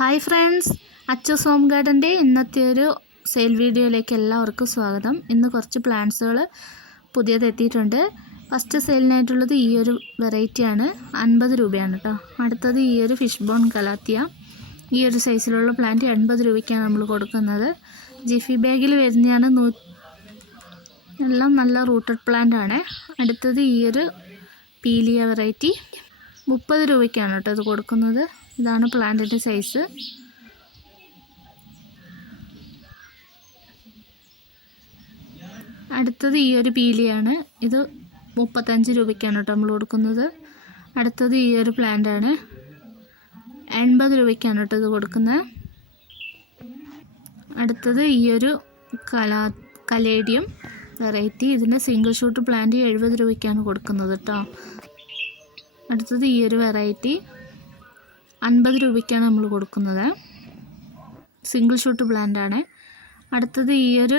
Hi friends അച്ചസ് home ഗാർഡന്റെ ഇന്നത്തെ ഒരു സെയിൽ വീഡിയോയിലേക്ക് എല്ലാവർക്കും സ്വാഗതം. ഇന്ന് കുറച്ച് പ്ലാന്റ്സുകൾ പുതിയത് എത്തിയിട്ടുണ്ട്. ഫസ്റ്റ് സെയിലിനായിട്ടുള്ളത് ഈ ഒരു വെറൈറ്റിയാണ് അൻപത് രൂപയാണ് കേട്ടോ അടുത്തത് ഈ ഒരു ഫിഷ് ബോൺ കലാത്തിയ. ഈ ഒരു സൈസിലുള്ള പ്ലാന്റ് എൺപത് രൂപയ്ക്കാണ് നമ്മൾ കൊടുക്കുന്നത്. ജിഫി ബാഗിൽ വരുന്നതാണ് നൂ എല്ലാം നല്ല റൂട്ടഡ് പ്ലാന്റ് ആണ്. അടുത്തത് ഈ ഒരു പീലിയ വെറൈറ്റി മുപ്പത് രൂപയ്ക്കാണ് കേട്ടോ ഇത് കൊടുക്കുന്നത്. ഇതാണ് പ്ലാന്റിന്റെ സൈസ് അടുത്തത് ഈ ഒരു പീലിയാണ്. ഇത് മുപ്പത്തഞ്ച് രൂപയ്ക്കാണ് കേട്ടോ നമ്മൾ കൊടുക്കുന്നത്. അടുത്തത് ഈ ഒരു പ്ലാന്റാണ് എൺപത് രൂപയ്ക്കാണ് കേട്ടോ ഇത് കൊടുക്കുന്നത്. അടുത്തത് ഈ ഒരു കലാ കലേഡിയം വെറൈറ്റി ഇതിന്റെ സിംഗിൾ ഷൂട്ട് പ്ലാന്റ് എഴുപത് രൂപയ്ക്കാണ് കൊടുക്കുന്നത് കേട്ടോ. അടുത്തത് ഈ ഒരു വെറൈറ്റി അൻപത് രൂപയ്ക്കാണ് നമ്മൾ കൊടുക്കുന്നത്. സിംഗിൾ ഷൂട്ട് പ്ലാന്റ് ആണ്. അടുത്തത് ഈ ഒരു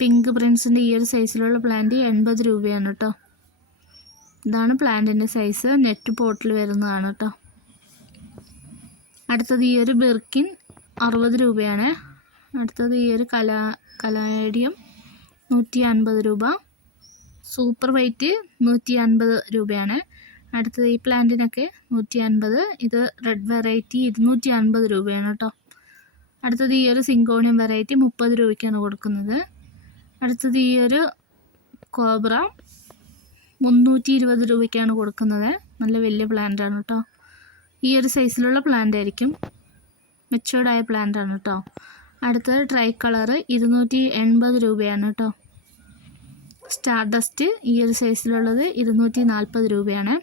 പിങ്ക് പ്രിൻസിന്റെ ഈ ഒരു സൈസിലുള്ള പ്ലാന്റ് എൺപത് രൂപയാണ് കേട്ടോ ഇതാണ് പ്ലാന്റിന്റെ സൈസ് നെറ്റ് പോട്ടിൽ വരുന്നതാണ് കേട്ടോ അടുത്തത് ഈ ഒരു ബിർക്കിൻ അറുപത് രൂപയാണ്. അടുത്തത് ഈ ഒരു കലാ കലാഡിയം നൂറ്റി അൻപത് രൂപ. സൂപ്പർ വൈറ്റ് നൂറ്റി അൻപത് രൂപയാണ്. അടുത്തത് ഈ പ്ലാന്റിനൊക്കെ നൂറ്റി അൻപത് ഇത് റെഡ് വെറൈറ്റി ഇരുന്നൂറ്റി അൻപത് രൂപയാണ് കേട്ടോ. അടുത്തത് ഈ ഒരു സിങ്കോണിയം വെറൈറ്റി മുപ്പത് രൂപയ്ക്കാണ് കൊടുക്കുന്നത്. അടുത്തത് ഈ ഒരു കോബ്ര മുന്നൂറ്റി ഇരുപത് രൂപയ്ക്കാണ് കൊടുക്കുന്നത്. നല്ല വലിയ പ്ലാന്റാണ് കേട്ടോ. ഈ ഒരു സൈസിലുള്ള പ്ലാന്റ് ആയിരിക്കും. മെച്ചുവേർഡായ പ്ലാന്റ് ആണ് കേട്ടോ. അടുത്തത് ട്രൈ കളർ ഇരുന്നൂറ്റി എൺപത് രൂപയാണ് കേട്ടോ. സ്റ്റാർ ഡസ്റ്റ് ഈ ഒരു സൈസിലുള്ളത് ഇരുന്നൂറ്റി നാൽപ്പത് രൂപയാണ്.